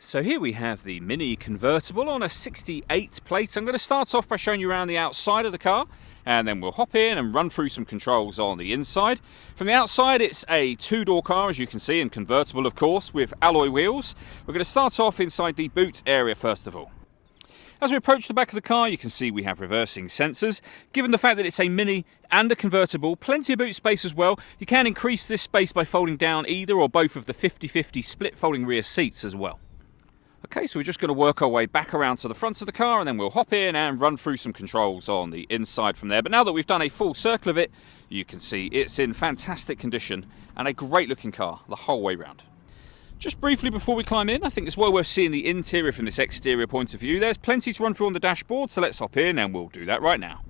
So here we have the Mini Convertible on a 68 plate. I'm going to start off by showing you around the outside of the car, and then we'll hop in and run through some controls on the inside. From the outside, it's a two-door car, as you can see, and convertible, of course, with alloy wheels. We're going to start off inside the boot area first of all. As we approach the back of the car, you can see we have reversing sensors. Given the fact that it's a Mini and a convertible, plenty of boot space as well. You can increase this space by folding down either or both of the 50-50 split folding rear seats as well. Okay, so we're just going to work our way back around to the front of the car, and then we'll hop in and run through some controls on the inside from there. But now that we've done a full circle of it, you can see it's in fantastic condition and a great looking car the whole way round. Just briefly before we climb in, I think it's well worth seeing the interior from this exterior point of view. There's plenty to run through on the dashboard, so let's hop in and we'll do that right now.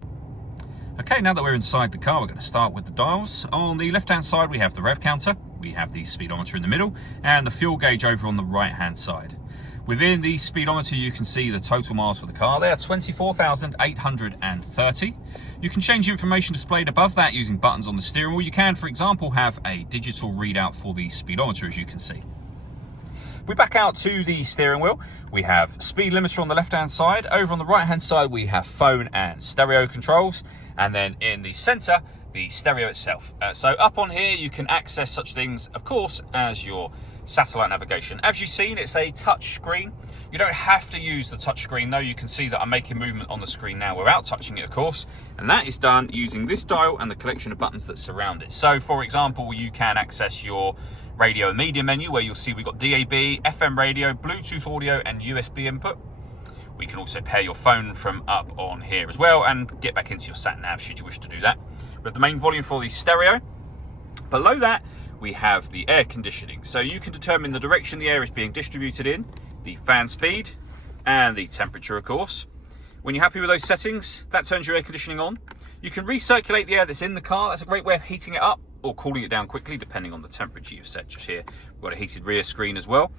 Okay, now that we're inside the car, we're going to start with the dials. On the left-hand side, we have the rev counter, we have the speedometer in the middle, and the fuel gauge over on the right-hand side. Within the speedometer, you can see the total miles for the car. They are 24,830. You can change the information displayed above that using buttons on the steering wheel. You can, for example, have a digital readout for the speedometer, as you can see. We back out to the steering wheel. We have speed limiter on the left-hand side. Over on the right-hand side, we have phone and stereo controls. And then in the center, the stereo itself. So up on here, you can access such things, of course, as your satellite navigation. As you've seen, it's a touch screen. You don't have to use the touch screen, though. You can see that I'm making movement on the screen now without touching it, of course. And that is done using this dial and the collection of buttons that surround it. So, for example, you can access your radio and media menu, where you'll see we've got DAB, FM radio, Bluetooth audio, and USB input. We can also pair your phone from up on here as well and get back into your sat nav should you wish to do that. We have the main volume for the stereo. Below that, we have the air conditioning. So you can determine the direction the air is being distributed in, the fan speed, and the temperature, of course. When you're happy with those settings, that turns your air conditioning on. You can recirculate the air that's in the car. That's a great way of heating it up or cooling it down quickly, depending on the temperature you've set. Just here, we've got a heated rear screen as well.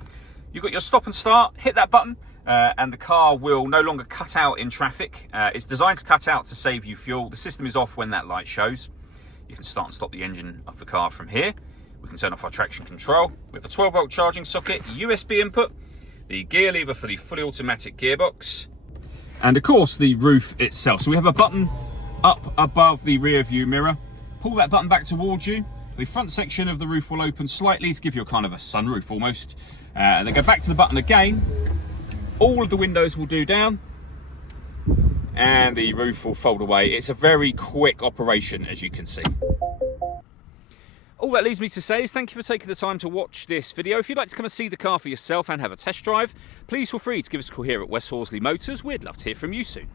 You've got your stop and start. Hit that button, and the car will no longer cut out in traffic. It's designed to cut out to save you fuel. The system is off when that light shows. You can start and stop the engine of the car from here. We can turn off our traction control. We have a 12-volt charging socket, USB input, the gear lever for the fully automatic gearbox, and of course the roof itself. So we have a button up above the rear view mirror. Pull that button back towards you. The front section of the roof will open slightly to give you a kind of a sunroof almost. And then go back to the button again. All of the windows will do down, and the roof will fold away. It's a very quick operation, as you can see. All that leaves me to say is thank you for taking the time to watch this video. If you'd like to come and see the car for yourself and have a test drive, please feel free to give us a call here at West Horsley Motors. We'd love to hear from you soon.